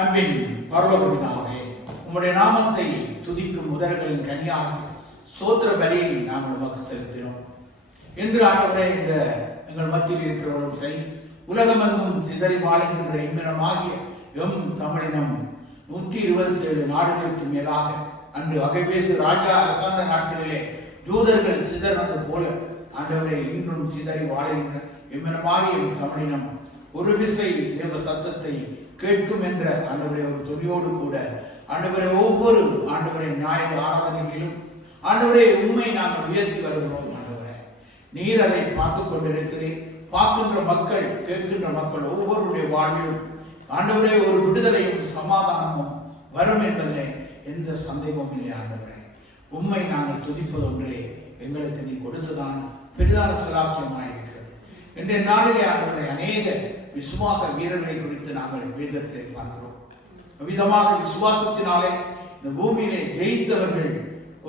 அன்பின் பரலோக பிதாவே, உம்முடைய நாமத்தை துதிக்கும் முதல்களின் கனியாக சோத்திர பலியை நாங்கள் உமக்கு செலுத்தினோம். என்று ஆண்டவரே, இந்த எங்கள் மத்தியில் இருக்கிறவர்களும் சரி, உலகமெங்கும் சிதறி வாழுகின்ற இம்மினமாகிய எம் தமிழினம் 127 நாடுகளுக்கு மேலாக அன்று அகைபேசு ராஜா அரசாண்ட நாட்களிலே யூதர்கள் சிதறினது போல ஆண்டவரை இன்றும் சிதறி வாழுகின்ற இம்மினமாகிய எம் தமிழினம் ஒரு விசை தேவ சத்தத்தை கேட்கும் என்ற ஆண்டவரை ஒரு துணியோடு கூட ஆண்டவரை ஒவ்வொரு ஆண்டவரை ஞாயிறு ஆராதனைகளிலும் ஆண்டவரை உண்மை நாங்கள் உயர்த்தி வருகிறோம். ஆண்டவரை நீர் அதை பார்த்து கொண்டிருக்கிறேன். பார்க்கின்ற மக்கள், கேட்கின்ற மக்கள் ஒவ்வொருடைய வாழ்விலும் ஆண்டவரே ஒரு விடுதலையும் சமாதானமும் வரும் என்பதிலே எந்த சந்தேகமும் இல்லை. ஆண்டவரை உண்மை நாங்கள் துதிப்பது ஒன்றே எங்களுக்கு நீ கொடுத்ததான பெரிதான சிலாக்கியமாயிருக்கிறது. இன்றைய நாளிலே ஆண்டவரை அநேக விசுவாச வீரர்களை குறித்து நாங்கள் வேதத்திலே பார்க்கிறோம். விதமாக விசுவாசத்தினாலே இந்த பூமியிலே ஜெயித்தவர்கள்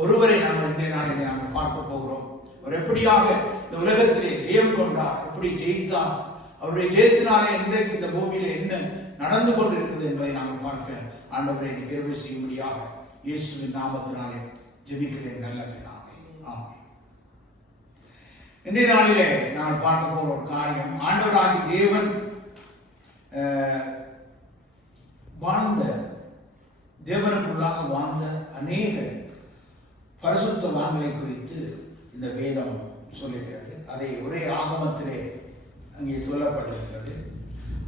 ஒருவரை நாங்கள் இன்றைய நாளிலே நாங்கள் பார்க்க போகிறோம். அவர் எப்படியாக இந்த உலகத்திலே ஜெயம் கொண்டார், எப்படி ஜெயித்தார், அவருடைய ஜெயத்தினாலே இன்றைக்கு இந்த பூமியிலே என்ன நடந்து கொண்டிருக்கிறது என்பதை நாங்கள் பார்க்க ஆண்டவரை கிருபை செய்யும்படியாக இயேசுவின் நாமத்தினாலே ஜெபிக்கிறேன் நல்ல பிதாவே, ஆமென். இன்றைய நாளிலே நான் பார்க்க போற ஒரு காரியம், ஆண்டவராகிய தேவன் வாழ்ந்த தேவனுக்குள்ளாக வாழ்ந்த அநேக பரிசுத்தவான்களை குறித்து இந்த வேதம் சொல்லுகிறது. அதை ஒரே ஆகமத்திலே அங்கே சொல்லப்பட்டிருக்கிறது.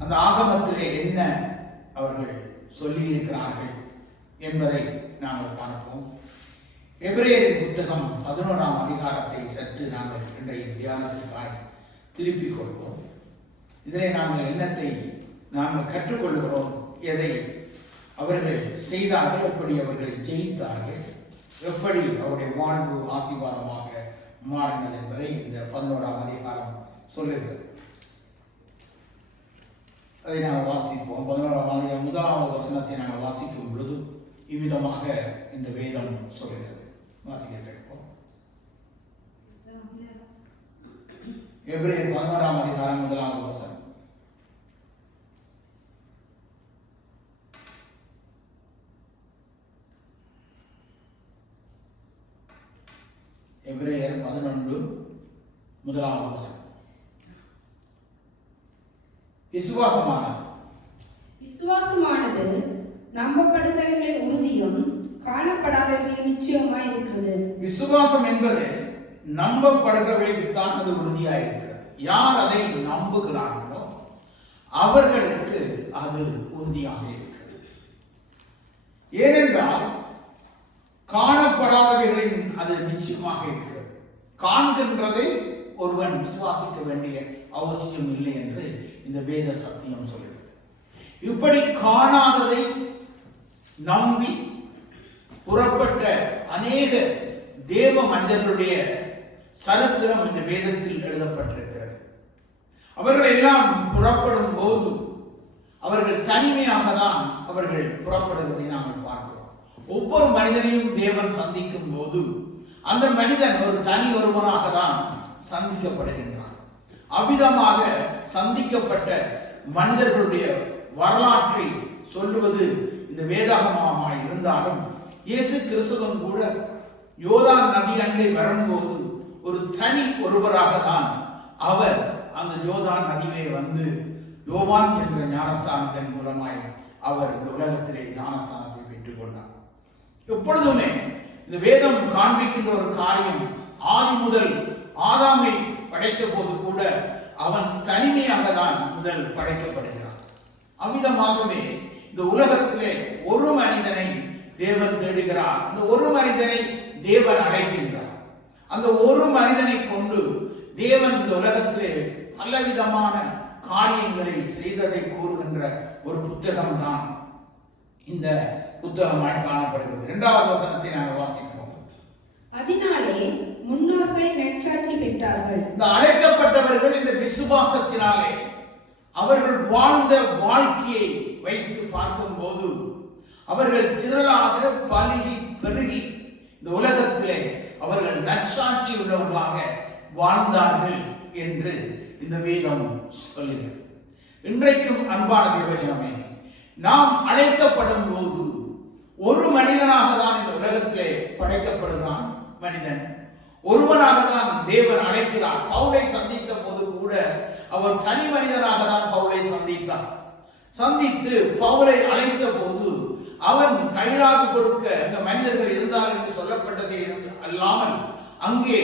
அந்த ஆகமத்திலே என்ன அவர்கள் சொல்லியிருக்கிறார்கள் என்பதை நாங்கள் பார்ப்போம். எபிரேயரின் புத்தகம் 11ஆம் அதிகாரத்தை சற்று நாங்கள் இன்றைய தியானத்திற்காய் திருப்பிக் கொள்வோம். இதிலே நாங்கள் என்னத்தை நாங்கள் கற்றுக்கொள்கிறோம், எதை அவர்கள் செய்தார்கள், எப்படி அவர்கள் ஜெயித்தார்கள், எப்படி அவருடைய வாழ்வு ஆசீர்வாதமாக மாறினது என்பதை இந்த 11ஆம் அதிகாரம் சொல்லுகிறது. அதை நாங்கள் வாசிப்போம். 11ஆம் அதிகாரம் 1வது வசனத்தை நாங்கள் வாசிக்கும் பொழுது இவ்விதமாக இந்த வேதம் சொல்லுகிறது. வாசிக்க கேட்போம். எபிரேயர் 11ஆம் அதிகாரம் 1வது வசனம். எபிரேயர் 11 1வது வசனம். விசுவாசமானது நம்பப்படுகிறவர்களின் உறுதியும் காணப்படாதவர்களின் நிச்சயமாய் இருக்கிறது. விசுவாசம் என்பது நம்பப்படுகிறவர்களுக்கு தான் அது உறுதியாக இருக்கிறது. யார் அதை நம்புகிறார்களோ அவர்களுக்கு அது உறுதியாக இருக்கிறது. ஏனென்றால் காணப்படாதவர்களின் அது நிச்சயமாக இருக்கிறது. காண்கின்றதை ஒருவன் விசுவாசிக்க வேண்டிய அவசியம் இல்லை என்று இந்த வேத சத்தியம் சொல்கிறது. இப்படி காணாததை நம்பி புறப்பட்ட அநேக தேவ மனிதர்களுடைய சரித்திரம் இந்த வேதத்தில் எழுதப்பட்டிருக்கிறது. அவர்கள் எல்லாம் புறப்படும் போது அவர்கள் தனிமையாக தான் அவர்கள் புறப்படுவதை நாங்கள் பார்க்கிறோம். ஒவ்வொரு மனிதனையும் தேவன் சந்திக்கும் போது அந்த மனிதன் ஒரு தனி ஒருவனாக தான் சந்திக்கப்படுகின்றான். அவ்விதமாக சந்திக்கப்பட்ட மனிதர்களுடைய வரலாற்றை சொல்லுவது இந்த வேதாகமமாய் இருந்தாலும் இயேசு கிறிஸ்துவன் கூட யோர்தான் நதி அண்டை வரும்போது ஒரு தனி ஒருவராக தான் அவர் அந்த யோர்தான் நதியிலே வந்து யோவான் என்ற ஞானஸ்தானத்தின் மூலமாய் அவர் இந்த உலகத்திலே ஞானஸ்தானத்தை பெற்றுக் கொண்டார். எப்பொழுதுமே இந்த வேதம் காண்பிக்கின்ற ஒரு காரியம், ஆதி முதல் ஆதாமை படைத்த போது கூட அவன் தனிமையாக தான் முதல் படைக்கப்படுகிறான். அவ்விதமாகவே இந்த உலகத்திலே ஒரு மனிதனை தேவன் தேடுகிறார். அந்த ஒரு மனிதனை தேவன் அழைக்கின்றார். அந்த ஒரு மனிதனை கொண்டு தேவன் இந்த உலகத்திலே பலவிதமான காரியங்களை செய்ததை கூறுகின்ற ஒரு புத்தகம் தான் இந்த புத்தகமாய் காணப்படுகிறது. 2வது வசனத்தை நாங்கள் வாசிப்போம். அதனாலே முன்னோர்கள் நற்சாட்சி பெற்றார்கள். இந்த அழைக்கப்பட்டவர்கள் இந்த விசுவாசத்தினாலே அவர்கள் வாழ்ந்த வாழ்க்கையை வைத்து பார்க்கும் போது அவர்கள் திரளாக பலுகி பெருகி இந்த உலகத்திலே அவர்கள் நற்சாட்சி உள்ளவர்களாக வாழ்ந்தார்கள் என்று இந்த வேதம் சொல்லுகிறது. இன்றைக்கும் அன்பான தேவஜனமே, நாம் அழைக்கப்படும் போது ஒரு மனிதனாக தான் இந்த உலகத்திலே படைக்கப்படுகிறான் மனிதன். ஒருவனாக தான் தேவன் அழைக்கிறார். பவுலை சந்தித்த போது கூட அவர் தனி மனிதனாக தான் பவுலை சந்தித்தார். சந்தித்து பவுலை அழைத்த போது அவன் கைலாக கொடுக்க அந்த மனிதர்கள் இருந்தார் என்று சொல்லப்பட்டதே அல்லாமல் அங்கே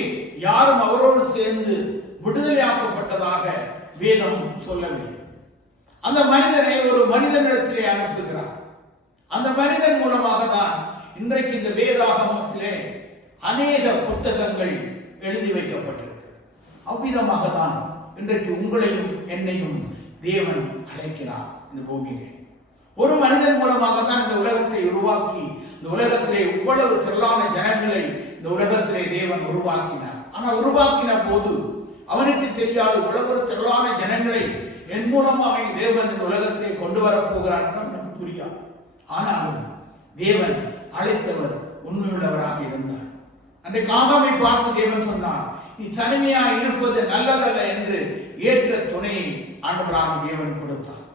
யாரும் அவரோடு சேர்ந்து விடுதலையாக்கப்பட்டதாக வேதம் சொல்லவில்லை. அந்த மனிதனை ஒரு மனிதனிடத்திலே அனுப்புகிறார். அந்த மனிதன் மூலமாக தான் இன்றைக்கு இந்த வேதாகமத்திலே அநேக புத்தகங்கள் எழுதி வைக்கப்பட்டிருக்கு. அவ்விதமாக தான் இன்றைக்கு உங்களையும் என்னையும் தேவன் அழைக்கிறார். இந்த பூமியிலே ஒரு மனிதன் மூலமாக தான் இந்த உலகத்தை உருவாக்கி இந்த உலகத்திலே இவ்வளவு திரளான ஜனங்களை இந்த உலகத்திலே தேவன் உருவாக்கினார். ஆனால் உருவாக்கின போது அவனுக்கு தெரியாது இவ்வளவு திரளான ஜனங்களை என் மூலமாக தேவன் இந்த உலகத்திலே கொண்டு வரப்போகிறார் அவனுக்கு புரியாது. ஆனாலும் தேவன் அழைத்தவர் உண்மையுள்ளவராக இருந்தார். அன்றைக்கு ஆதாமை பார்த்து தேவன் சொன்னார், நீ தனிமையாக இருப்பது நல்லதல்ல என்று ஏற்ற துணையை ஆண்டவராக தேவன் கொடுத்தார்.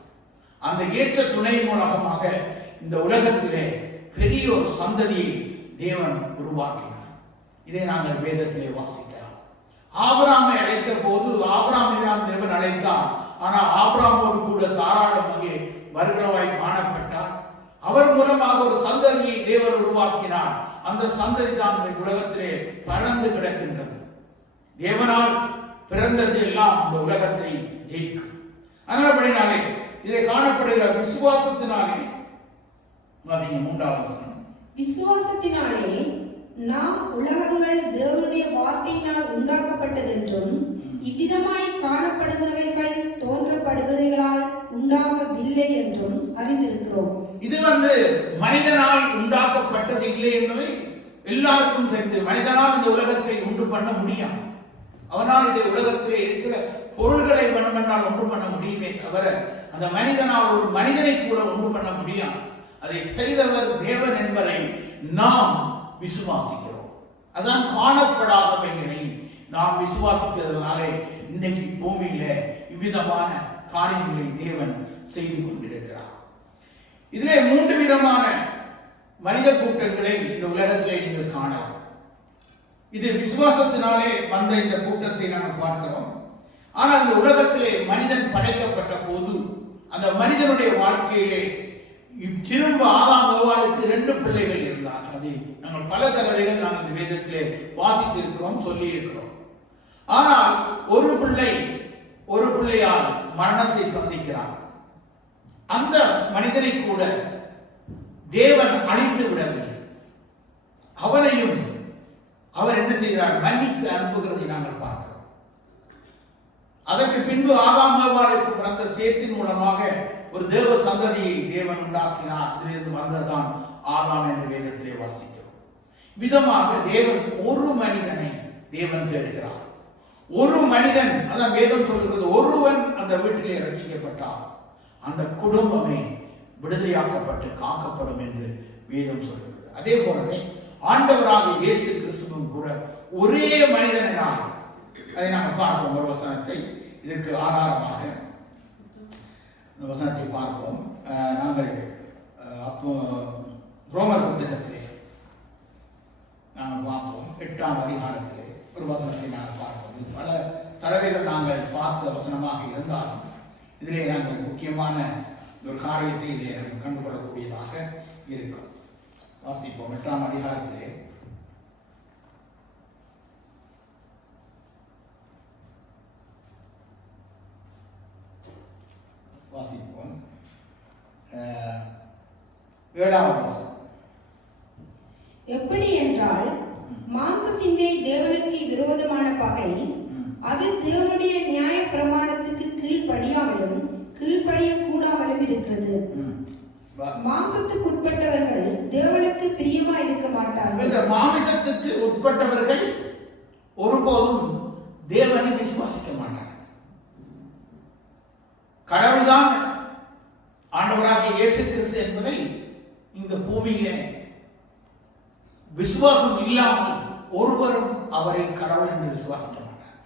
அந்த ஏற்ற துணை மூலமாக இந்த உலகத்திலே பெரிய ஒரு சந்ததியை தேவன் உருவாக்கினார். இதை நாங்கள் வேதத்திலே வாசிக்கலாம். ஆபிரகாமை அழைத்த போது ஆபிரகாமை தான் தேவன் அழைத்தார். ஆனால் ஆபிரகாமோடு கூட சாராளும் அங்கே வருகிறவாய் காணப்பட்டார். அவர் மூலமாக ஒரு சந்ததியை தேவன் உருவாக்கினார். அந்த சந்ததி தான் இந்த உலகத்திலே பறந்து கிடக்கின்றது. தேவனால் பிறந்தது எல்லாம் இந்த உலகத்தை ஜெயிக்கும். அதனாலே இதை காணப்படுகிற விசுவாசத்தினாலே, விசுவாசத்தினாலே நாம் உலகங்கள் தேவனுடைய வார்த்தையினால் உண்டாக்கப்பட்டதென்றும் இவ்விதமாய் காணப்படுகிறவைகள் தோன்றப்படுவதைகளால் உண்டாகவில்லை என்றும் அறிந்திருக்கிறோம். இது மனிதனால் உண்டாக்கப்பட்டது இல்லை என்பதை எல்லாருக்கும் தெரிந்து, மனிதனால் இந்த உலகத்தை உண்டு பண்ண முடியும். அவனால் இந்த உலகத்திலே இருக்கிற பொருள்களை வேண்டுமென்றால் உண்டு பண்ண முடியுமே தவிர அந்த மனிதனால் ஒரு மனிதனை கூட உண்டு பண்ண முடியாது. அதை செய்தவர் தேவன் என்பதை நாம் விசுவாசிக்கிறோம். அதான் காணப்படாதவைகளை நாம் விசுவாசிக்கிறதுனாலே இன்னைக்கு பூமியில இவ்விதமான காரியங்களை தேவன் செய்து கொண்டிருக்கிறார். இதிலே 3 விதமான மனித கூட்டங்களை இந்த உலகத்திலே நீங்கள் காணலாம். இது விசுவாசத்தினாலே வந்த இந்த கூட்டத்தை நாம் பார்க்கிறோம். ஆனால் இந்த உலகத்திலே மனிதன் படைக்கப்பட்ட போது அந்த மனிதனுடைய வாழ்க்கையிலே திரும்ப ஆதாம் ஏவாளுக்கு 2 பிள்ளைகள் இருந்தார்கள். அதை நாங்கள் பல தடவைகள் நாங்கள் வேதத்திலே வாசித்திருக்கிறோம், சொல்லி இருக்கிறோம். ஆனால் ஒரு பிள்ளையால் மரணத்தை சந்திக்கிறார். அந்த மனிதனை கூட தேவன் அழித்து விடவில்லை. அவனையும் அவர் என்ன செய்கிறார்? மன்னித்து அனுப்புகிறதை நாங்கள் பார்க்கிறோம். அதற்கு பின்பு ஆதாம் ஏவாளுக்கு பிறந்த சேத்தின் மூலமாக ஒரு தேவ சந்ததியை தேவன் உண்டாக்கினார். இதிலிருந்து வந்ததுதான் ஆதாம் என்ற வேதத்திலே வாசிக்கிறோம். விதமாக தேவன் ஒரு மனிதனை தேவன் தேடுகிறார். ஒரு மனிதன், அதான் வேதம் சொல்லுகிறது, ஒருவன் அந்த வீட்டிலே ரட்சிக்கப்பட்டார் அந்த குடும்பமே விடுதலையாக்கப்பட்டு காக்கப்படும் என்று வேதம் சொல்கிறது. அதே போலவே ஆண்டவராக இயேசு கிறிஸ்துவும் கூட ஒரே மனிதனாக, அதை நாங்கள் பார்ப்போம். ஒரு வசனத்தை இதற்கு ஆதாரமாக இந்த வசனத்தை பார்ப்போம். நாங்கள் அப்போ ரோமர் புத்தகத்திலே நாங்கள் பார்ப்போம். 8ஆம் அதிகாரத்திலே ஒரு வசனத்தை நாங்கள் பார்ப்போம். பல தடவைகள் நாங்கள் பார்த்த வசனமாக இருந்தாலும் இதிலே நாங்கள் முக்கியமான ஒரு காரியத்தை இதிலே நாங்கள் கண்டுகொள்ளக்கூடியதாக இருக்கும். வாசிப்போம். 8ஆம் அதிகாரத்திலே வாசிப்போம். 7ஆம் வசனம். எப்படி என்றால் மாம்ச சிந்தை தேவனுக்கு விரோதமான பகை, அது தேவனுடைய நியாய பிரமாணத்துக்கு கீழ்ப்படியாமலும் கீழ்ப்படிய கூடாமலும் இருக்கிறது. மாம்சத்துக்கு உட்பட்டவர்கள் தேவனுக்கு பிரியமா இருக்க மாட்டார்கள். இந்த மாம்சத்துக்கு உட்பட்டவர்கள் ஒருபோதும் தேவனை விசுவாசிக்க மாட்டார்கள். கடவுள்தான் ஆண்டவராகிய இயேசு கிறிஸ்து என்பதை இந்த பூமியிலே விசுவாசம் இல்லாமல் ஒருவரும் அவரை கடவுள் என்று விசுவாசிக்க மாட்டார்.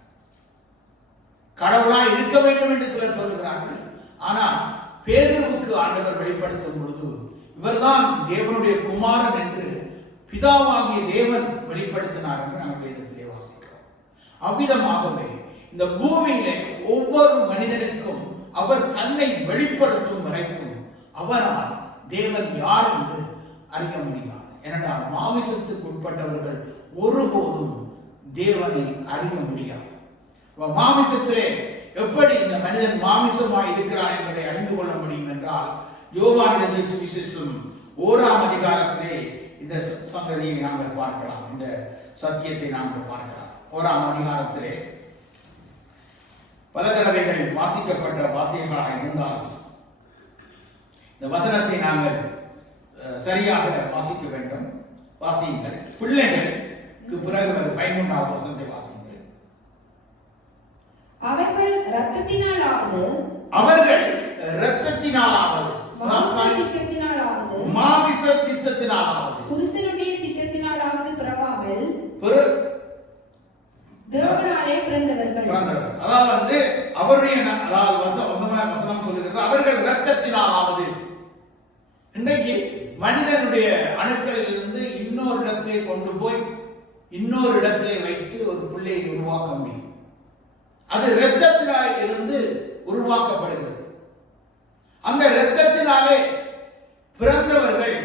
கடவுளாய் இருக்க வேண்டும் என்று சிலர் சொல்லுகிறார்கள். ஆனால் பேதுருவுக்கு ஆண்டவர் வெளிப்படுத்தும் பொழுது இவர்தான் தேவனுடைய குமாரன் என்று பிதாவாகிய தேவன் வெளிப்படுத்தினார் என்று நாம் வேதத்திலே வாசிக்கிறோம். அவ்விதமாகவே இந்த பூமியிலே ஒவ்வொரு மனிதனுக்கும் அவர் தன்னை வெளிப்படுத்தும் வரைக்கும் அவரால் தேவன் யார் என்று அறிய முடியாது. ஏனென்றால் மாமிசத்துக்கு உட்பட்டவர்கள் ஒருபோதும் தேவனை அறிய முடியாது. மாமிசத்திலே எப்படி இந்த மனிதன் மாமிசமாய் இருக்கிறான் என்பதை அறிந்து கொள்ள முடியும் என்றால் யோவான் எழுதிய சுவிசேஷம் 1ஆம் அதிகாரத்திலே இந்த சங்கதியை நாங்கள் பார்க்கலாம். இந்த சத்தியத்தை நாங்கள் பார்க்கலாம். 1ஆம் அதிகாரத்திலே பல தடவைகள் வாசிக்கப்பட்ட வார்த்தைகளாக இருந்தாலும் இந்த வசனத்தை நாங்கள் சரியாக வாசிக்க வேண்டும். வாசியுங்கள். பிள்ளைகளுக்கு பிறகு 13வது வசனத்தை வாசியுங்கள். அவர்கள் இரத்தத்தினாலாவது மாமிச சித்தத்தினாலாவது புருஷனுடைய சித்தத்தினாலாவது பிறவாமல் தேவனாலே பிறந்தவர்கள். அதாவது அவருடைய வசனம் சொல்லுகிறது அவர்கள் இரத்தத்தினாலாவது. இன்றைக்கு மனிதனுடைய அணுக்களில் இருந்து இன்னொரு இடத்திலே கொண்டு போய் இன்னொரு இடத்திலே வைத்து ஒரு பிள்ளையை உருவாக்க முடியும். அது இரத்தத்தினால் இருந்து உருவாக்கப்படுகிறது. அந்த இரத்தத்தினாலே பிறந்தவர்கள்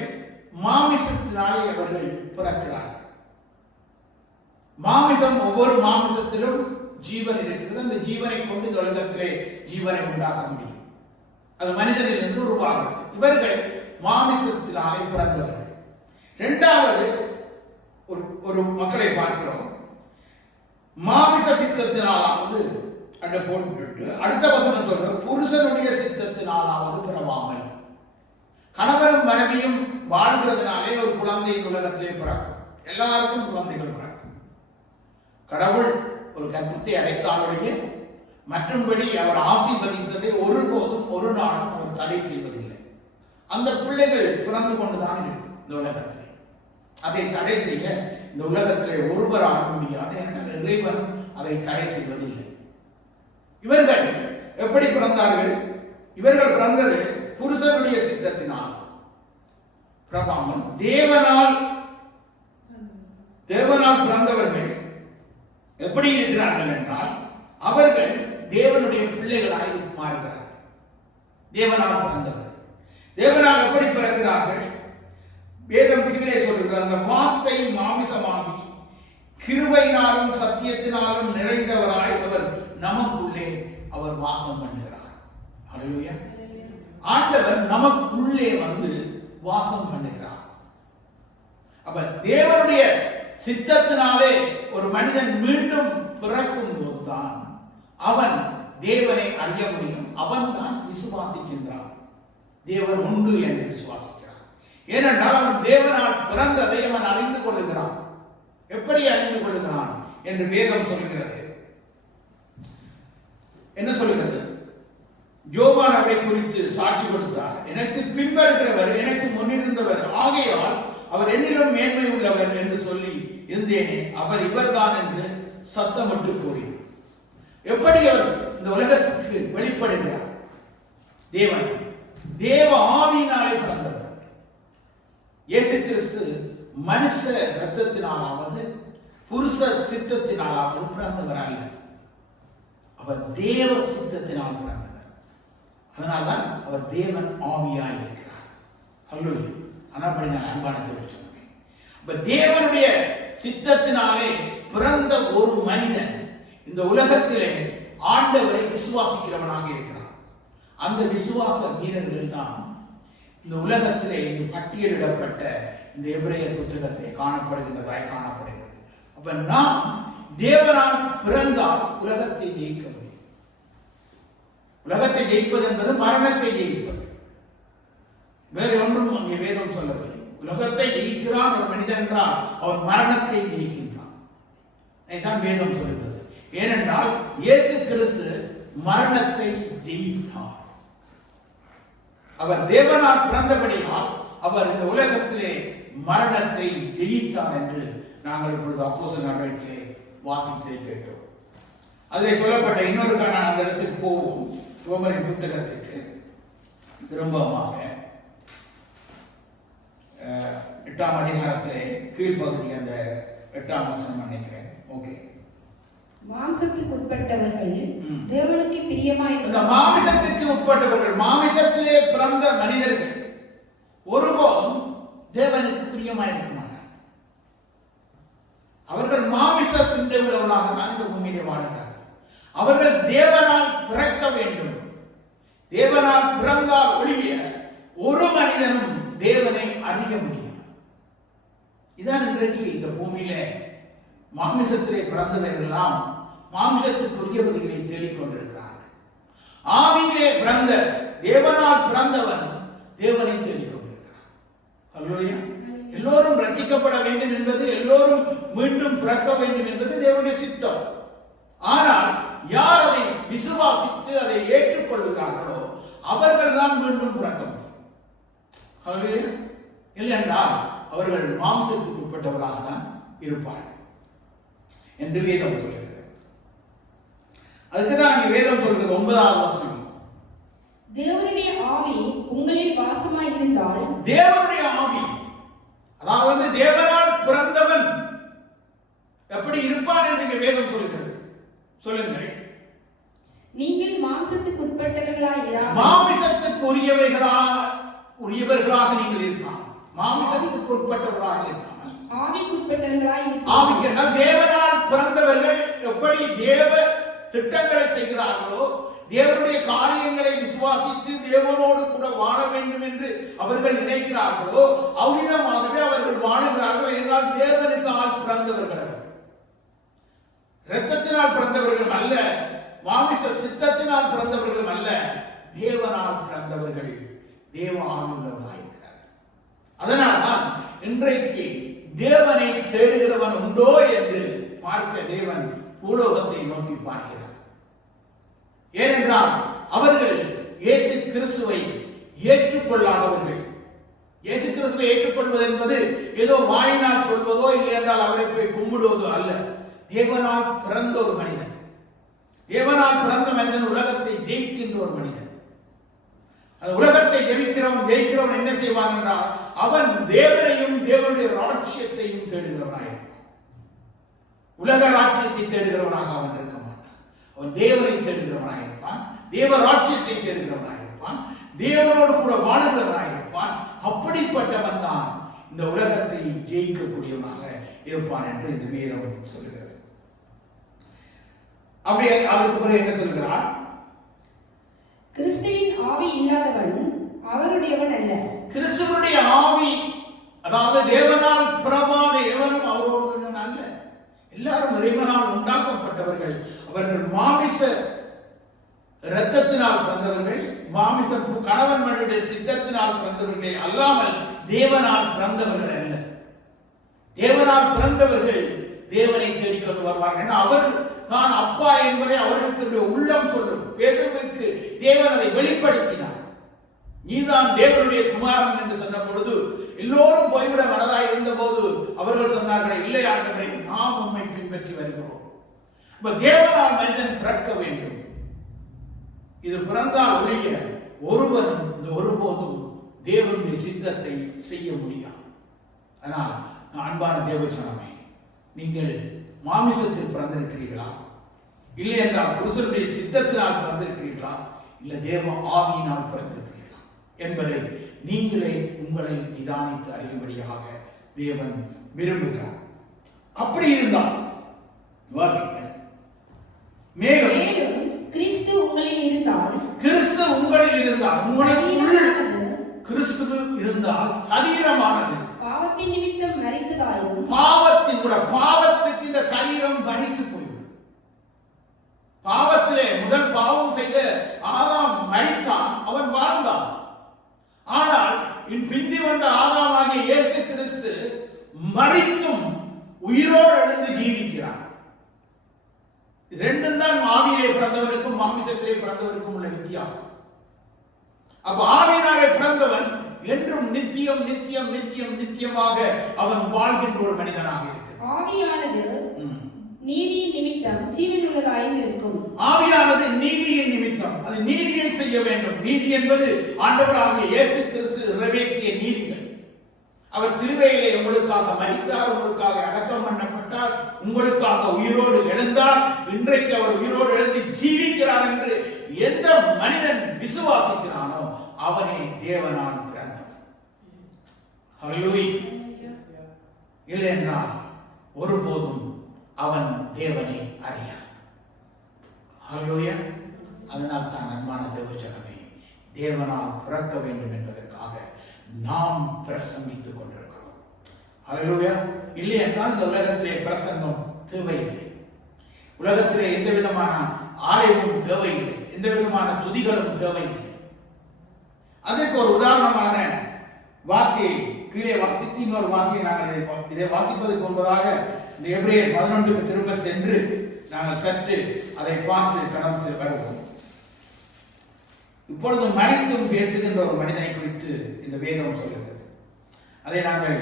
மாமிசத்தினாலே அவர்கள் பிறக்கிறார்கள். மாமிசம், ஒவ்வொரு மாமிசத்திலும் ஜீவன் இருக்கிறது. அந்த ஜீவனை கொண்டு இந்த உலகத்திலே ஜீவனை உண்டாக்க முடியும். அது மனிதனில் இருந்து உருவாகிறது. இவர்கள் மாமிசத்தினாலே பிறந்தவர்கள். இரண்டாவது ஒரு மக்களை பார்க்கிறோம். மாமிச சித்தத்தினாலாவது அண்ட போட்டு அடுத்த வசனம் சொல்ற புருஷனுடைய சித்தத்தினாலாவது பிறவாமல். கணவரும் மனைவியும் வாழ்கிறதுனாலே ஒரு குழந்தை உலகத்திலே பிறக்கும். எல்லாருக்கும் குழந்தைகள் பிறக்கும். கடவுள் ஒரு கற்பத்தை அடைத்தாலுடைய மற்றும்படி அவர் ஆசீர்வதித்ததை ஒருபோதும் ஒரு நாளும் அவர் தடை செய்வதில்லை. அந்த பிள்ளைகள் பிறந்து கொண்டுதான் இருக்கும் இந்த உலகத்திலே. அதை தடை செய்ய இந்த உலகத்திலே ஒருவராக முடியாது. என்ற இறைவன் அதை தடை செய்வதில்லை. இவர்கள் எப்படி பிறந்தார்கள்? இவர்கள் பிறந்தது புருஷனுடைய சித்தத்தினால் பிறவாமல் தேவனால் பிறந்தவர்கள் எப்படி இருக்கிறார்கள் என்றால் அவர்கள் தேவனுடைய பிள்ளைகளாய் மாறுகிறார்கள். தேவனால் பிறந்தவர்கள். தேவனால் எப்படி பிறக்கிறார்கள்? வேதம் கீழே சொல்லுகிறது, அந்த வார்த்தை மாமிசமாகி கிருபையினாலும் சத்தியத்தினாலும் நிறைந்தவராய் அவர் நமக்குள்ளே அவர் வாசம் பண்ணுகிறார். அல்லேலூயா. ஆண்டவர் நமக்குள்ளே வந்து வாசம் பண்ணுகிறார். அப்ப தேவனுடைய சித்தத்தினாலே ஒரு மனிதன் மீண்டும் பிறக்கும் போதுதான் அவன் தேவனை அறிய முடியும். அவன் தான் விசுவாசிக்கின்றான். தேவன் உண்டு என்று விசுவாசிக்கிறான். ஏனென்றால் அவன் தேவனால் பிறந்ததை அவன் அறிந்து கொள்ளுகிறான். எப்படி அறிந்து கொள்ளுகிறான் என்று வேதம் சொல்லுகிறது. என்ன சொல்லுகிறது? யோவான் அவரை குறித்து சாட்சி கொடுத்தார். எனக்கு பின்வருகிறவர் எனக்கு முன்னிருந்தவர் ஆகையால் அவர் என்னிலும் மேன்மை உள்ளவர் என்று சொல்லி இருந்தேனே, அவர் இவர்தான் என்று சத்தமிட்டு கூறினார். எப்படி அவர் இந்த உலகத்துக்கு வெளிப்படுகிறார்? தேவன் தேவ ஆவியினாலே பிறந்தவர். இயேசு கிறிஸ்து மனுஷ இரத்தத்தினாலாவது புருஷ சித்தத்தினாலாவது பிறந்தவர் அல்ல. அவர் தேவ சித்தத்தினால் பிறந்தவர். அதனால்தான் அவர் தேவன் ஆவியாய் இருக்கிறார். அல்லேலூயா. ஆனால் நான் அன்பானதை சொன்னேன். இப்ப தேவனுடைய சித்தத்தினாலே பிறந்த ஒரு மனிதன் இந்த உலகத்திலே ஆண்டவரை விசுவாசிக்கிறவனாக இருக்கிறான். அந்த விசுவாச வீரர்கள் தான் இந்த உலகத்திலே இந்த பட்டியலிடப்பட்ட இந்த எபிரேயர் புத்தகத்திலே காணப்படுகின்றதாய் காணப்படுகிறது. அப்ப நாம் தேவனால் பிறந்தால் உலகத்தை ஜெயிக்க முடியும். உலகத்தை ஜெயிப்பது என்பது மரணத்தை ஜெயிப்பது. வேறு ஒன்றும் அங்கே வேதம் சொல்லவில்லை. உலகத்தை ஜெயிக்கிறான் ஒரு மனிதன் என்றால் அவன் மரணத்தை ஜெயிக்கின்றான். இதான் வேதம் சொல்லுகிறது. ஏனென்றால் இயேசு கிறிஸ்து மரணத்தை ஜெயித்தார். அவர் தேவனால் பிறந்தபடியால் அவர் இந்த உலகத்திலே மரணத்தை ஜெயித்தார் என்று நாங்கள் இப்பொழுது அப்போஸ்தலர் நடவடிக்கையிலே வாசித்ததை கேட்டோம். அதிலே சொல்லப்பட்ட இன்னொரு அந்த இடத்துக்கு போவோம். ரோமரின் புத்தகத்துக்கு திரும்பமாக 8ஆம் அதிகாரத்திலே கீழ்ப்பகுதி அந்த 8ஆம் வசனம் நினைக்கிறேன். ஓகே. மாம்சத்துக்கு உட்பட்டவர்கள் தேவனுக்கு பிரியமாய் இந்த மாமிசத்துக்கு உட்பட்டவர்கள், மாமிசத்திலே பிறந்த மனிதர்கள் ஒருபோதும் தேவனுக்கு பிரியமாய் இருக்க மாட்டார்கள். அவர்கள் மாமிச சிந்தை உள்ளவர்களாக தான் இந்த பூமியிலே வாழ்கிறார்கள். அவர்கள் தேவனால் பிறக்க வேண்டும். தேவனால் பிறந்தால் ஒழிய ஒரு மனிதனும் தேவனை அறிய முடியும். இதான் இன்றைக்கு இந்த பூமியில மாமிசத்திலே பிறந்தவர்களெல்லாம் மாமிசத்துக்குரியவர்களை தேடிக்கொண்டிருக்கிறார்கள். ஆவியிலே பிறந்த தேவனால் பிறந்தவன் தேவனை தேடிக்கொண்டிருக்கிறான். அல்லேலூயா. எல்லோரும் ரட்சிக்கப்பட வேண்டும் என்பது, எல்லோரும் மீண்டும் பிறக்க வேண்டும் என்பது தேவனுடைய சித்தம். ஆனால் யார் அதை விசுவாசித்து அதை ஏற்றுக்கொள்கிறார்களோ அவர்கள் தான் மீண்டும் பிறக்க முடியும். அல்லேலூயா. இல்லையென்றால் அவர்கள் மாம்சத்துக்கு உட்பட்டவர்களாக தான் இருப்பார்கள் என்று வேதம் சொல்கிறது. அதுக்குதான் இங்கே வேதம் சொல்கிறது 9ஆவது வசனம், தேவனுடைய ஆவி உங்களில் வாசமாய் இருந்தால், தேவனுடைய ஆவி, அதாவது தேவனால் பிறந்தவன் எப்படி இருப்பான் என்று வேதம் சொல்கிறது. சொல்லுங்கள். நீங்கள் மாம்சத்துக்கு உட்பட்டவர்களாய் இராமல், மாமிசத்துக்கு உரியவர்களாக நீங்கள் இருக்காமல், மாமிசத்துக்கு உட்பட்டவர்களாக இருக்காமல் ஆவிக்குட்பட்டவர்களாய் இருப்பீர்கள். ஆவிக்கு தேவனால் பிறந்தவர்கள் எப்படி தேவ திட்டங்களை செய்கிறார்களோ, தேவனுடைய காரியங்களை விசுவாசித்து தேவனோடு கூட வாழ வேண்டும் என்று அவர்கள் நினைக்கிறார்களோ, அவ்விதமாகவே அவர்கள் வாழுகிறார்கள். என்றால் தேவனுக்கு ஆள் பிறந்தவர்கள் அவர்கள். இரத்தத்தினால் பிறந்தவர்கள் அல்ல, மாமிச சித்தத்தினால் பிறந்தவர்களும் அல்ல, தேவனால் பிறந்தவர்கள், தேவ ஆளுநர்களாயிருக்கிறார்கள். அதனால்தான் இன்றைக்கு தேவனை தேடுகிறவன் உண்டோ என்று பார்க்க தேவன் பூலோகத்தை நோக்கி பார்க்கிறார். ஏனென்றால் அவர்கள் இயேசு கிறிஸ்துவை ஏற்றுக்கொள்ளாதவர்கள். இயேசு கிறிஸ்துவை ஏற்றுக்கொள்வது என்பது ஏதோ வாயினால் சொல்வதோ இல்லை என்றால் அவரை போய் கும்பிடுவதோ அல்ல. தேவனால் பிறந்த ஒரு மனிதன், தேவனால் பிறந்த மனிதன் உலகத்தை ஜெயிக்கின்ற ஒரு மனிதன். அந்த உலகத்தை ஜெயிக்கிறவன் என்ன செய்வான் என்றால் அவன் தேவனையும் தேவனுடைய ராஜ்யத்தையும் தேடுகிறவனாயிருப்பான். உலக ராஜ்யத்தை தேடுகிறவனாக அவன் இருக்க மாட்டான். அவன் தேவனை தேடுகிறவனாயிருப்பான், தேவ ராஜ்யத்தை தேடுகிறவனாயிருப்பான், தேவனோடு கூட வாழுகிறவனாயிருப்பான். அப்படிப்பட்டவன் தான் இந்த உலகத்தை ஜெயிக்கக்கூடியவனாக இருப்பான் என்று இந்த வேதம் சொல்லுகிறது. அப்படியே அதுக்கு பிறகு என்ன சொல்கிறார்? கிறிஸ்துவின் ஆவி இல்லாதவன் அவருடையவன் அல்ல. கிறிஸ்துவனுடைய ஆவி, அதாவது தேவனால் பிறவாத எவனும் அவரோடு அல்ல. எல்லாரும் இறைவனால் உண்டாக்கப்பட்டவர்கள். அவர்கள் மாமிச இரத்தத்தினால் பிறந்தவர்கள், மாமிச கணவன் மனைவியுடைய சித்தத்தினால் பிறந்தவர்களே அல்லாமல் தேவனால் பிறந்தவர்கள் அல்ல. தேவனால் பிறந்தவர்கள் தேவனை தேடிக்கொண்டு வருவார்கள். அவர் தான் அப்பா என்பதை அவர்களுக்கு உள்ளம் சொல்லும். பேதுருவுக்கு தேவன் அதை வெளிப்படுத்தினார். நீதான் தேவனுடைய குமாரன் என்று சொன்ன பொழுது எல்லோரும் போய்விட மனதாய் இருந்த போது அவர்கள் சொன்னார்கள், இல்லை ஆண்டவரே, நாம் உம்மை பின்பற்றி வருகிறோம். இப்ப தேவனால் மனிதன் பிறக்க வேண்டும். இது பிறந்தால் ஒழிய ஒருவரும் ஒருபோதும் தேவனுடைய சித்தத்தை செய்ய முடியாது. ஆனால் அன்பான தேவச்சனமே, நீங்கள் மாமிசத்தில் பிறந்திருக்கிறீர்களா, இல்லை என்றால் புருஷனுடைய சித்தத்தினால் பிறந்திருக்கிறீர்களா, இல்லை தேவ ஆவியினால் பிறந்திருக்கிறீர்களா என்பதை நீங்களே உங்களை நிதானித்து அறியும்படியாக தேவன் விரும்புகிறார். அப்படி இருந்தால் வாசிக்க, மேலும் கிறிஸ்து உங்களில் இருந்தால், கிறிஸ்து உங்களில் இருந்தால், உங்களுக்குள் கிறிஸ்து இருந்தால் சரீரமானது பாவத்தின் நிமித்தம் மரித்ததாயும், பாவத்துக்கு இந்த சரீரம் மரித்து போய்விடும். பாவத்திலே முதல் பாவம் செய்த ஆதாம் மரித்தான், அவன் வாழ்ந்தான். ஆனால் பிந்தி வந்த ஆதாமாகிய இயேசு கிறிஸ்து மரித்தும் உயிரோடு எழுந்து ஜீவிக்கிறார். ரெண்டும் தான் ஆவியிலே பிறந்தவருக்கும் மாமிசத்திலே பிறந்தவருக்கும் உள்ள வித்தியாசம். அப்ப ஆவியினாலே பிறந்தவன் என்றும் நித்தியம் நித்தியம் நித்தியம் நித்தியமாக அவன் வாழ்கின்ற ஒரு மனிதனாக இருக்கிறான். ஆவியானது நீதியின் நிமித்தம் ஜீவன் உள்ளதாயும் இருக்கும். ஆவியானது நீதியின் நிமித்தம், அது நீதியை செய்ய வேண்டும். நீதி என்பது ஆண்டவராகிய இயேசு கிறிஸ்து நிறைவேற்றிய நீதிகள். அவர் சிலுவையிலே உங்களுக்காக மரித்தார், உங்களுக்காக அடக்கம் பண்ணப்பட்டார், உங்களுக்காக உயிரோடு எழுந்தார். இன்றைக்கு அவர் உயிரோடு எழுந்து ஜீவிக்கிறார் என்று எந்த மனிதன் விசுவாசிக்கிறானோ அவனே தேவனால் பிறந்தவன். ஹல்லேலூயா. இல்லை என்றால் ஒருபோதும் அவன் தேவனை அறியான். ஹல்லேலூயா. அதனால் தான் அன்பான தேவஜனமே, தேவனால் பிறக்க வேண்டும் என்பதற்காக நாம் பிரசங்கித்துக் கொண்டிருக்கிறோம். ஹல்லேலூயா. இல்லை என்றால் இந்த உலகத்திலே பிரசங்கம் தேவையில்லை. உலகத்திலே எந்த விதமான ஆலயமும் தேவையில்லை, எந்த விதமான துதிகளும் தேவையில்லை. அதற்கு ஒரு உதாரணமான வாக்கியை கீழே வாசித்து இன்னொரு வாக்கியை நாங்கள் இதை வாசிப்பதற்கு முன்பதாக இந்த எபிரேயர் 11க்கு திரும்ப சென்று நாங்கள் சற்று அதை பார்த்து கடந்து வருவோம். இப்பொழுது மரித்தும் பேசுகின்ற ஒரு மனிதனை குறித்து இந்த வேதம் சொல்லுகிறது. அதை நாங்கள்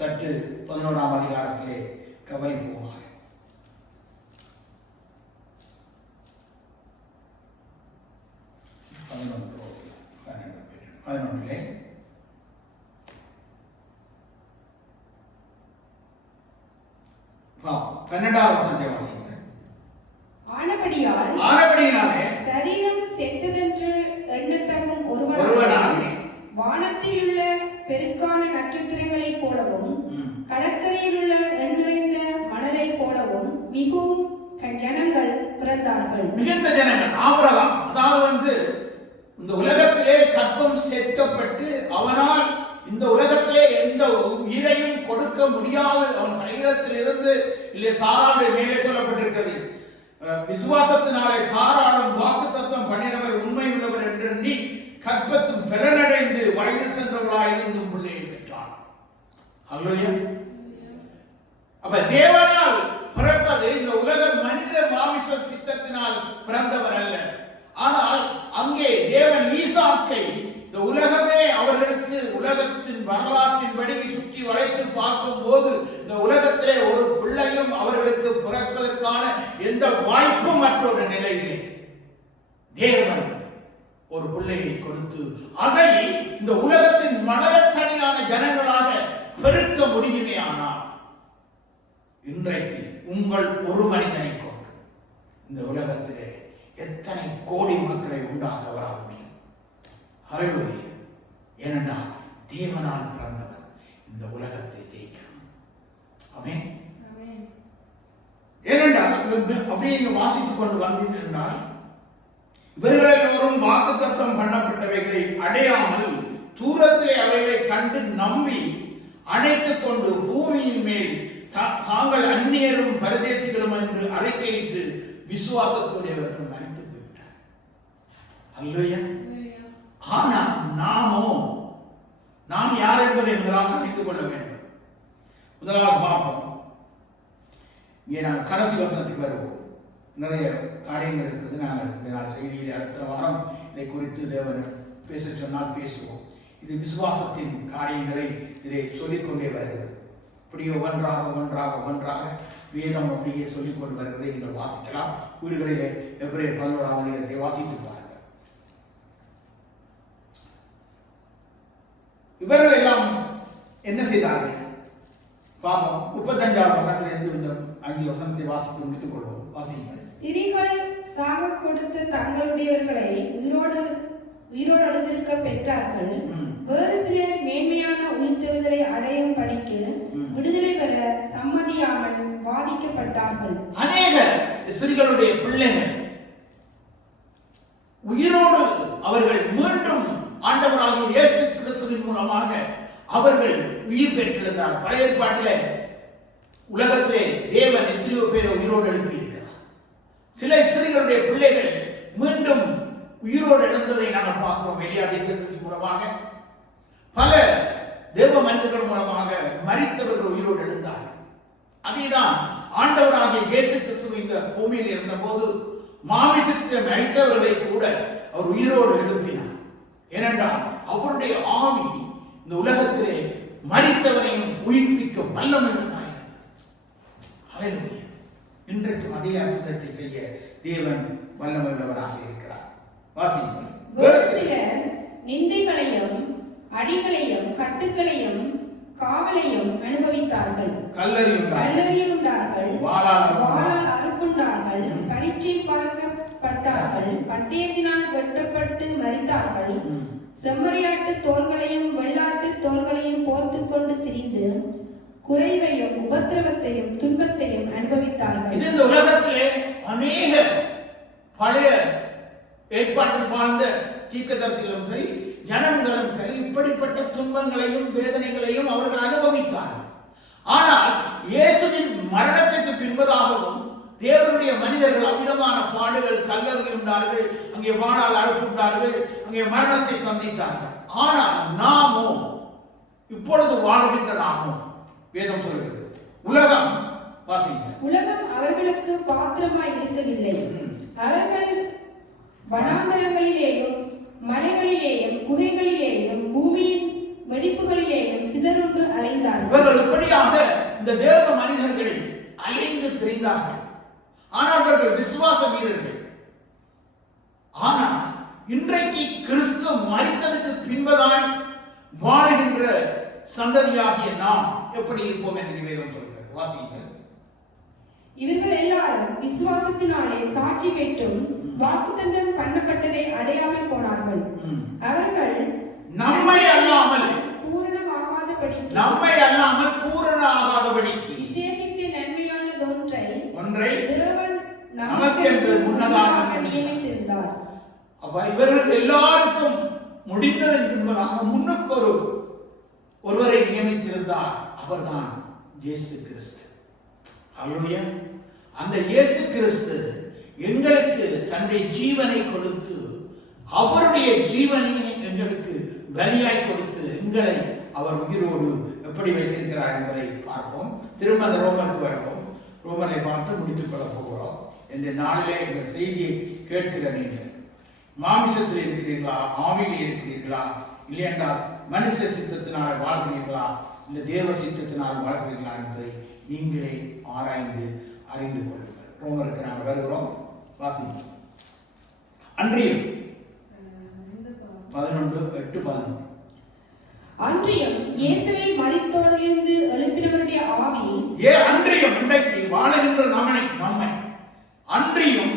சற்று 11ஆம் அதிகாரத்திலே கவனிப்போமாக. 11 12வது வசனத்தை வாசிக்கிறேன். ஆனபடியாலே சரீரம் செத்ததென்று எண்ணத்தகும் ஒருவனாலே வானத்தில் உள்ள பெருக்கான நட்சத்திரங்களைப் போலவும் கடற்கரையில் உள்ள எண்ணிறைந்த மணலைப் போலவும் மிகவும் ஜனங்கள் பிறந்தார்கள். மிகுந்த ஜனங்கள். ஆபிரகாம் அதாவது இந்த உலகத்திலே கற்பம் சேர்க்கப்பட்டு அவனால் இந்த உலகத்திலே எந்த உயிரையும் கொடுக்க முடியாது. அவன் சரீரத்தில் இருந்து இல்லை சாராளுடைய மேலே சொல்லப்பட்டிருக்கிறது, விசுவாசத்தினாலே சாராளும் வாக்குத்தத்தம் பண்ணினவர் உண்மை உள்ளவர் என்று நீ கற்பத்தும் பெறனடைந்து வயது சென்றவர்களாய் இருந்தும் பிள்ளையை பெற்றான். ஹல்லேலூயா. அப்ப தேவனால் பிறப்பது இந்த உலக மனித மாமிச சித்தத்தினால் பிறந்தவர் அல்ல. ஆனால் அங்கே தேவன் ஈசாக்கை இந்த உலகமே அவர்களுக்கு உலகத்தின் வரலாற்றின்படி சுற்றி வளைத்து பார்க்கும் போது இந்த உலகத்திலே ஒரு பிள்ளையும் அவர்களுக்கு பிறப்பதற்கான எந்த வாய்ப்பும் மற்றொரு நிலையிலே தேவன் ஒரு பிள்ளையை கொடுத்து அதை இந்த உலகத்தின் மனத்தனியான ஜனங்களாக பெருக்க முடியுமே. ஆனால் இன்றைக்கு உங்கள் ஒரு மனிதனை கொண்டு இந்த உலகத்திலே எத்தனை கோடி மக்களை உண்டாக்க வர முடியும். ஹல்லேலூயா. ஏனென்றால் தேவனால் பிறந்தவர் இந்த உலகத்தை ஜெயிக்கணும். ஆமென். ஏனென்றால் அப்படியே நீங்க வாசித்துக் கொண்டு வந்தீர்கள், இவர்கள் எல்லோரும் வாக்குத்தத்தம் பண்ணப்பட்டவைகளை அடையாமல் தூரத்திலே அவைகளை கண்டு நம்பி அணைத்துக் கொண்டு பூமியின் மேல் தாங்கள் அந்நியரும் பரதேசிகளும் என்று அறிக்கையிட்டு விசுவாசத்துடையவர்கள் மரித்து போய்விட்டார். அல்லேலூயா. ஆனால் நாம் யார் என்பதை முதலாக அறிந்து கொள்ள வேண்டும். முதலாவது பார்ப்போம். இங்கே நாம் கடைசி வசனத்துக்கு வருவோம். நிறைய காரியங்கள் இருக்கிறது. நாங்கள் இந்த நாள் செய்தியில் அடுத்த வாரம் இதை குறித்து தேவன் பேச சொன்னால் பேசுவோம். இது விசுவாசத்தின் காரியங்களை இதை சொல்லிக்கொண்டே வருகிறது. அப்படியே ஒன்றாக வேதம் அப்படியே சொல்லிக்கொண்டு வருவதை நீங்கள் வாசிக்கலாம். வீடுகளிலே எபிரேயர் 11ஆம் அதிகாரத்தை வாசித்து பாருங்கள். இவர்கள் எல்லாம் என்ன செய்தார்கள்? பாவம் 35ஆம் வசனத்திலிருந்து இந்த 5 வசனத்தை வாசித்து முடித்துக் கொள்வோம். வாசியுங்கள். ஸ்திரீகள் சாக கொடுத்த தங்களுடையவர்களை உயிரோடு எழுந்திருக்க பெற்றார்கள். வேறு சிலர் மேன்மையான உயிர்த்தெழுதலை அடையும் படிக்கு விடுதலை பெற சம்மதியாமல் பாதிக்கப்பட்டார்கள். அநேக ஸ்திரீகளுடைய பிள்ளைகள் உயிரோடு அவர்கள் மீண்டும் ஆண்டவராகிய இயேசு கிறிஸ்துவின் மூலமாக அவர்கள் உயிர் பெற்றிருந்தார். பழைய ஏற்பாட்டிலே உலகத்திலே தேவன் எத்தனையோ பேரை உயிரோடு எழுப்பி இருக்கிறார். சில ஸ்திரீகளுடைய பிள்ளைகள் மீண்டும் உயிரோடு எழுந்ததை நாங்கள் பார்க்கிறோம். எலியா தீர்க்கதரிசி மூலமாக, பல தேவ மனிதர்கள் மூலமாக மரித்தவர்கள் உயிரோடு எழுந்தார்கள். அதேதான் ஆண்டவராகிய இயேசு கிறிஸ்து இந்த பூமியில் இருந்த போது மாமிசத்தில் மரித்தவர்களை கூட அவர் உயிரோடு எழுப்பினார். ஏனென்றால் அவருடைய ஆவி இந்த உலகத்திலே மரித்தவரையும் உயிர்ப்பிக்க வல்லமை உள்ளதாயிருந்தது. இன்றைக்கும் அதே அற்புதத்தை செய்ய தேவன் வல்லமையுள்ளவராக இருக்கிறார். வாசிங்கள். வேறு சிலர் நிந்தைகளையும் அடிகளையும் கட்டுகளையும் காவலையும் அனுபவித்தார்கள். கல்லறியுண்டார்கள், வாளால் அறுப்புண்டார்கள், பரீட்சை பார்க்கப்பட்டார்கள், பட்டயத்தினால் வெட்டப்பட்டு மரித்தார்கள், செம்மறியாட்டு தோள்களையும் வெள்ளாட்டு தோள்களையும் போர்த்து கொண்டு திரிந்து குறைவையும் உபத்திரவத்தையும் துன்பத்தையும் அனுபவித்தார்கள். இது இந்த உலகத்திலே அநேக பழைய ஏற்பாட்டில் வாழ்ந்த தீர்க்கதரிசிகளும் சரி, ஜனங்களும் சரி, இப்படிப்பட்ட துன்பங்களையும் வேதனைகளையும் அவர்கள் அனுபவித்தார்கள். ஆனால் இயேசுவின் மரணத்துக்கு பின்பதாகவும் தேவனுடைய மனிதர்கள் அவ்விதமான பாடுகள், கல்லறில் உண்டார்கள், அங்கே வாழால் அறுப்புண்டார்கள், அங்கே மரணத்தை சந்தித்தார்கள். ஆனால் நாமோ இப்பொழுது வாழுகின்ற நாமோ வேதம் சொல்கிறது, உலகம் வாசிங்க, உலகம் அவர்களுக்கு பாத்திரமாய் இருக்கவில்லை. அவர்கள் வனாந்தரங்களிலேயும் மலைகளிலேயும் குகைகளிலேயும் பூமியின் வெடிப்புகளிலேயும் சிதறுண்டு அலைந்தார்கள். இவர்கள் இப்படியாக இந்த தேவ மனிதர்கள் அலைந்து திரிந்தார்கள். ஆனால் அவர்கள் விசுவாச வீரர்கள். ஆனால் இன்றைக்கு கிறிஸ்து மரித்ததுக்கு பின்பதான் வாழுகின்ற சந்ததியாகிய நாம் எப்படி இருப்போம் என்று வேதம் சொல்கிறது. வாசியுங்கள். இவர்கள் எல்லாரும் விசுவாசத்தினாலே சாட்சி பெற்றும் வாக்குத்தத்தம் பண்ணப்பட்டதை அடையாமல் போனார்கள். அவர்கள் நம்மை அல்லாமல் பூரணமாகாதபடிக்கு விசேஷித்த நன்மையானது ஒன்றை தேவன் நமக்கென்று முன்னதாக நியமித்திருந்தார். அப்ப இவர்களுக்கு எல்லாருக்கும் முடிந்ததன் பின்பதாக முன்னுக்கு ஒருவரை நியமித்திருந்தார். அவர்தான் இயேசு கிறிஸ்து. அல்லேலூயா. அந்த இயேசு கிறிஸ்து எங்களுக்கு தன்னுடைய ஜீவனை கொடுத்து, அவருடைய ஜீவனை எங்களுக்கு பலியாய் கொடுத்து, எங்களை அவர் உயிரோடு எப்படி வைத்திருக்கிறார் என்பதை பார்ப்போம். திரும்ப அந்த ரோமருக்கு வருவோம். ரோமனை பார்த்து முடித்துக் கொள்ள போகிறோம். இந்த நாளிலே இந்த செய்தியை கேட்கிற நீங்கள் மாமிசத்தில் இருக்கிறீர்களா, ஆவியில் இருக்கிறீர்களா, இல்லை என்றால் மனுஷ சித்தத்தினால் வாழ்கிறீர்களா, இந்த தேவ சித்தத்தினால் வாழ்கிறீர்களா என்பதை நீங்களே ஆராய்ந்து அறிந்து கொள்ளுங்கள். ரோமருக்கு நாங்கள் வருகிறோம். வாசிங்க. அன்றியும் 11:8-11 அன்றியும் இயேசுவை மரித்தோரிலிருந்து எழுப்பினவருடைய ஆவி அன்றியும் இன்றைக்கு வாழுகின்ற நம்மை அன்றியும்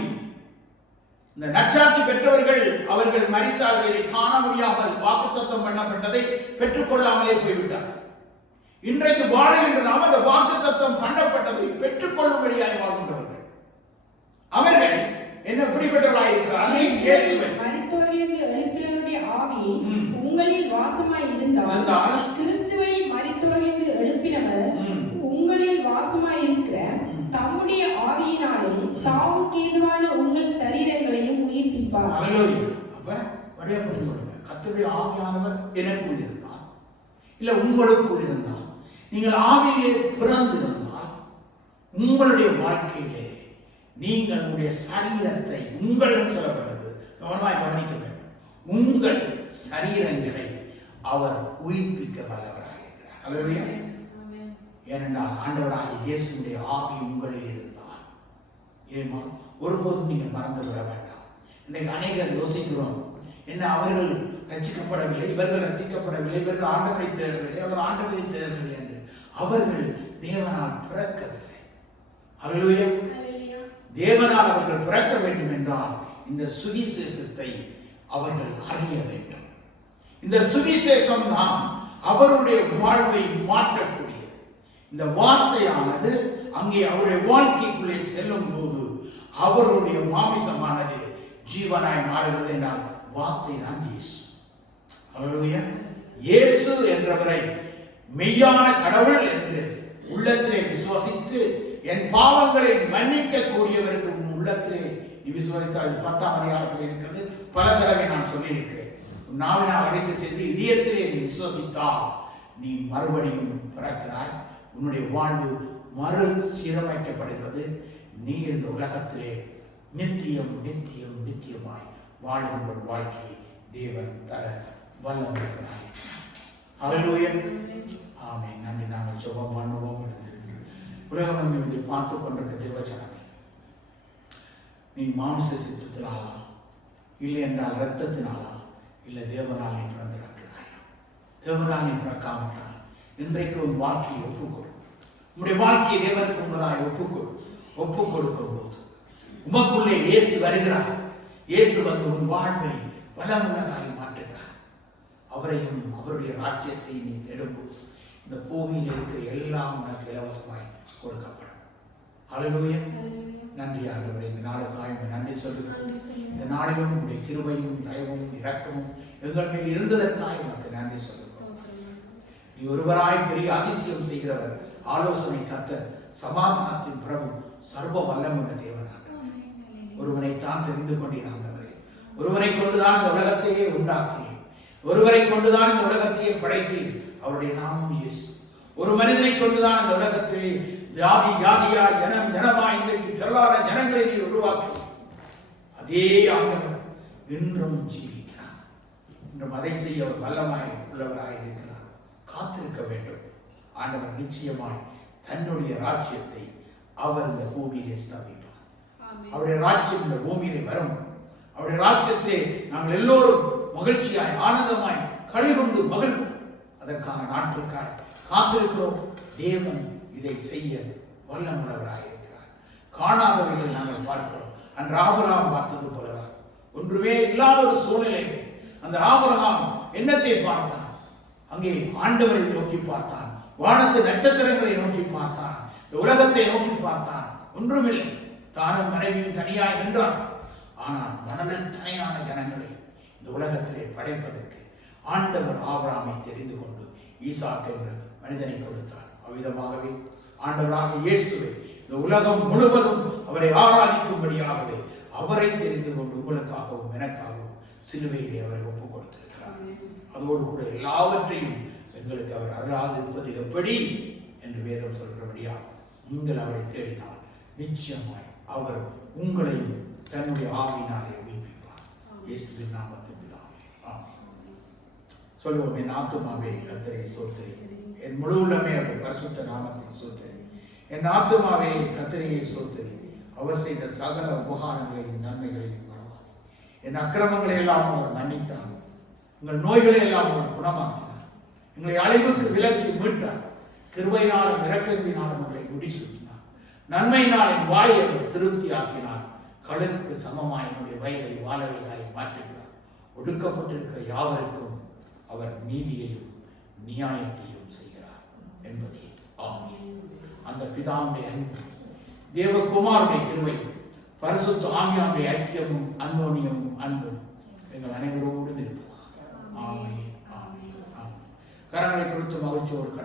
இந்த நற்சாட்சி பெற்றவர்கள் அவர்கள் மரித்தார்களை காண முடியாமல் வாக்குத்தத்தம் பண்ணப்பட்டதை பெற்றுக்கொள்ளாமலே போய்விட்டார்கள். இன்றைக்கு வாழுகின்ற நாம் அந்த வாக்குத்தத்தம் பண்ணப்பட்டதை பெற்றுக்கொள்ளும்படியாய் வாழ்கின்றவர்கள். அவர்கள் என்ன பிடிப்பட்டவர்களாயிருக்கிறார்கள்? மரித்தோரிலிருந்து எழுப்பினவருடைய ஆவி உங்களில் வாசமாய் இருந்தால், கிறிஸ்துவை மரித்தோரிலிருந்து எழுப்பினவர் உங்களில் வாசமாய் இருக்கிற தம்முடைய ஆவியினாலே சாவுக்கு ஏதுவான உங்கள் சரீரங்களையும் உயிர்ப்பிப்பார். அப்ப வடிவா புரிந்து கொள்ளுங்க. கர்த்தருடைய ஆவியானவர் எனக்குள் இருந்தால், இல்ல உங்களுக்குள் இருந்தால், நீங்கள் ஆவியிலே பிறந்திருந்தால், உங்களுடைய வாழ்க்கையிலே நீங்கள் உடைய சரீரத்தை, உங்களிடம் சொல்லப்பட்டது கவனமாய் கவனிக்க வேண்டும், உங்கள் சரீரங்களை அவர் உயிர்ப்பிக்க வல்லவராக இருக்கிறார். அல்லேலூயா. ஏனென்றால் ஆண்டவராகிய இயேசுவுடைய ஆவி உங்களில் இருந்தால், ஏமா ஒருபோதும் நீங்கள் மறந்து விட வேண்டாம். இன்னைக்கு அநேகர் யோசிக்கிறோம், என்ன அவர்கள் ரட்சிக்கப்படவில்லை, இவர்கள் ரட்சிக்கப்படவில்லை, இவர்கள் ஆண்டவரை தேடவில்லை, அவர் ஆண்டவரை தேடவில்லை என்று. அவர்கள் தேவனால் பிறக்கவில்லை. அல்லேலூயா. தேவனால் அவர்கள் பிறக்க வேண்டும் என்றால் இந்த சுவிசேஷத்தை அவர்கள் அறிய வேண்டும். இந்த சுவிசேஷம் தான் அவருடைய வாழ்வை மாற்றக்கூடியது. இந்த வார்த்தையானது அங்கே அவருடைய வாழ்க்கைக்குள்ளே செல்லும் போது அவருடைய மாமிசமானது ஜீவனாய் மாறுகிறது என்றால் வார்த்தை தான் இயேசு. அல்லேலூயா. இயேசு என்றவரை மெய்யான கடவுள் என்று உள்ளத்திலே விசுவாசித்து என் பாவங்களை மன்னிக்க கூடியவர் என்று உன் உள்ளத்திலே நீ விசுவாசித்தால், 10ஆம் அதிகாரத்தில் இருக்கிறது. பல தடவை நான் சொல்லியிருக்கிறேன். நாவினால் அறிக்கை செய்து இதயத்திலே நீ விசுவாசித்தால் நீ மறுபடியும் பிறக்கிறாய். உன்னுடைய வாழ்வு மறு சீரமைக்கப்படுகிறது. நீ இந்த உலகத்திலே நித்தியம் நித்தியம் நித்தியமாய் வாழுகின்ற ஒரு வாழ்க்கையை தேவன் தர வல்லவராய். அல்லேலூயா. ஆமென். நன்றி. நாங்கள் ஜெபம் பண்ணுவோம். உலகம் பார்த்து கொண்டிருக்க தேவ ஜனமே, நீ மாம்ச சித்தத்தினாலா, இல்லை என்றால் இரத்தத்தினாலா, இல்லை தேவனால் நீ பிறந்திருக்கிறாயா? தேவனால் நீ பிறக்காமட்டால் இன்றைக்கு உன் வாழ்க்கையை ஒப்புக்கொடு. உன்னுடைய வாழ்க்கையை தேவனுக்கு உங்களாய் ஒப்புக் கொடுக்கும் போது உமக்குள்ளே இயேசு வருகிறார். இயேசு வந்து உன் வாழ்வை வளமுள்ளதாய் மாற்றுகிறார். அவரையும் அவருடைய ராஜ்யத்தை நீ தேடும்போது இந்த பூமியில் இருக்கிற எல்லாம் உனக்கு இலவசமாய் கொடுக்கப்படும். ஹல்லேலூயா. நன்றி ஆண்டவரே, இந்த நாளுக்காக நன்றி சொல்லுகிறேன். இந்த நாளிலும் உங்களுடைய கிருபையும் தயவும் இரக்கமும் எங்கள் மேல் இருந்ததற்காக உனக்கு நன்றி சொல்லுகிறோம். நீ ஒருவராய் பெரிய அதிசயம் செய்கிறவர், ஆலோசனை கர்த்தர், சமாதானத்தின் பிரபு, சர்வ வல்லமுள்ள தேவன் ஆண்டவரே. ஒருவனைத்தான் தெரிந்து கொண்டேன் ஆண்டவரே. ஒருவரை கொண்டுதான் இந்த உலகத்தையே உண்டாக்கினேன். ஒருவரை கொண்டுதான் இந்த உலகத்தையே படைத்தேன். அவருடைய நாமம் இயேசு. ஒரு மனிதனை கொண்டுதான் இந்த உலகத்திலே ஜாதி ஜாதியா, ஜனம் ஜனமா, இன்றைக்கு திரளான ஜனங்களை நீ உருவாக்கி அதே ஆண்டவர் இன்றும் ஜீவிக்கிறார். இன்றும் அதை செய்ய அவர் வல்லமாய் உள்ளவராய் இருக்கிறார். காத்திருக்க வேண்டும். ஆண்டவர் நிச்சயமாய் தன்னுடைய ராஜ்யத்தை அவர் இந்த பூமியிலே ஸ்தாபிப்பார். அவருடைய ராஜ்யம் இந்த பூமியிலே வரும். அவருடைய ராஜ்யத்திலே நாங்கள் எல்லோரும் மகிழ்ச்சியாய் ஆனந்தமாய் களிகொண்டு மகிழ்வோம். அதற்கான நாட்களுக்காய் காத்திருக்கிறோம். தேவன் இதை செய்ய வல்லமுள்ளவராக இருக்கிறார். காணாதவைகளை நாங்கள் பார்க்கிறோம். அன்று ஆபிரகாம் பார்த்தது போலதான், ஒன்றுமே இல்லாத ஒரு சூழ்நிலையிலே அந்த ஆபிரகாம் என்னத்தை பார்த்தான்? அங்கே ஆண்டவரை நோக்கி பார்த்தான். வானத்து நட்சத்திரங்களை நோக்கி பார்த்தான். இந்த உலகத்தை நோக்கி பார்த்தான். ஒன்றுமில்லை. தானும் மனைவியும் தனியாய் நின்றான். ஆனால் மனதனையான ஜனங்களை இந்த உலகத்திலே படைப்பதற்கு ஆண்டவர் ஆபிரகாமை தெரிந்து கொண்டு ஈசாக்கு என்ற மனிதனை கொடுத்தார். அவ்விதமாகவே ஆண்டவராக இயேசுவை இந்த உலகம் முழுவதும் அவரை ஆராதிக்கும்படியாகவே அவரை தெரிந்து கொண்டு உங்களுக்காகவும் எனக்காகவும் சிலுவையிலே அவரை ஒப்புக் கொடுத்திருக்கிறார். அதோடு கூட எல்லாவற்றையும் எங்களுக்கு அவர் அருளாதிருப்பது எப்படி என்று வேதம் சொல்கிறபடியா நீங்கள் அவரை தேடினால் நிச்சயமாய் அவர் உங்களையும் தன்னுடைய ஆவியினாலே உயிர்ப்பிப்பார். இயேசுவின் நாமத்தில் பிதாவே, ஆமென். சொல்லுவோம், என் ஆத்துமாவே கர்த்தரை ஸ்தோத்திரி, என் முழு உள்ளமே அவருடைய பரிசுத்த நாமத்தை ஸ்தோத்திரி. என் ஆத்துமாவே கர்த்தரையை ஸ்தோத்திரி, அவர் செய்த சகல உபகாரங்களையும் நன்மைகளையும் மறவாதே. என் அக்கிரமங்களை எல்லாம் அவர் மன்னித்தார். உங்கள் நோய்களை எல்லாம் அவர் குணமாக்கினார். எங்களை அழிவுக்கு விலக்கி மீட்டார். கிருபையினாலும் இரக்கத்தினாலும் உங்களை முடிசூட்டினார். நன்மையினால் என் வாயை அவர் திருப்தி ஆக்கினார். கழுகுக்கு சமமாய் என்னுடைய வயதை வாழவையாய் மாற்றுகிறார். ஒடுக்கப்பட்டிருக்கிற யாவருக்கும் அவர் நீதியையும் நியாயத்தையும் செய்கிறார் என்பதே ஆமென். அந்த பிதாவுடைய அன்பு, தேவகுமாருடைய கிருபை, பரிசுத்த ஆவியானுடைய ஐக்கியமும் அன்யோன்யமும் அன்பும் எங்கள் அனைவரோடும் இருப்பதாக. ஆமென், ஆமென், ஆமென். கரங்களை கொடுத்து மகிழ்ச்சியோடு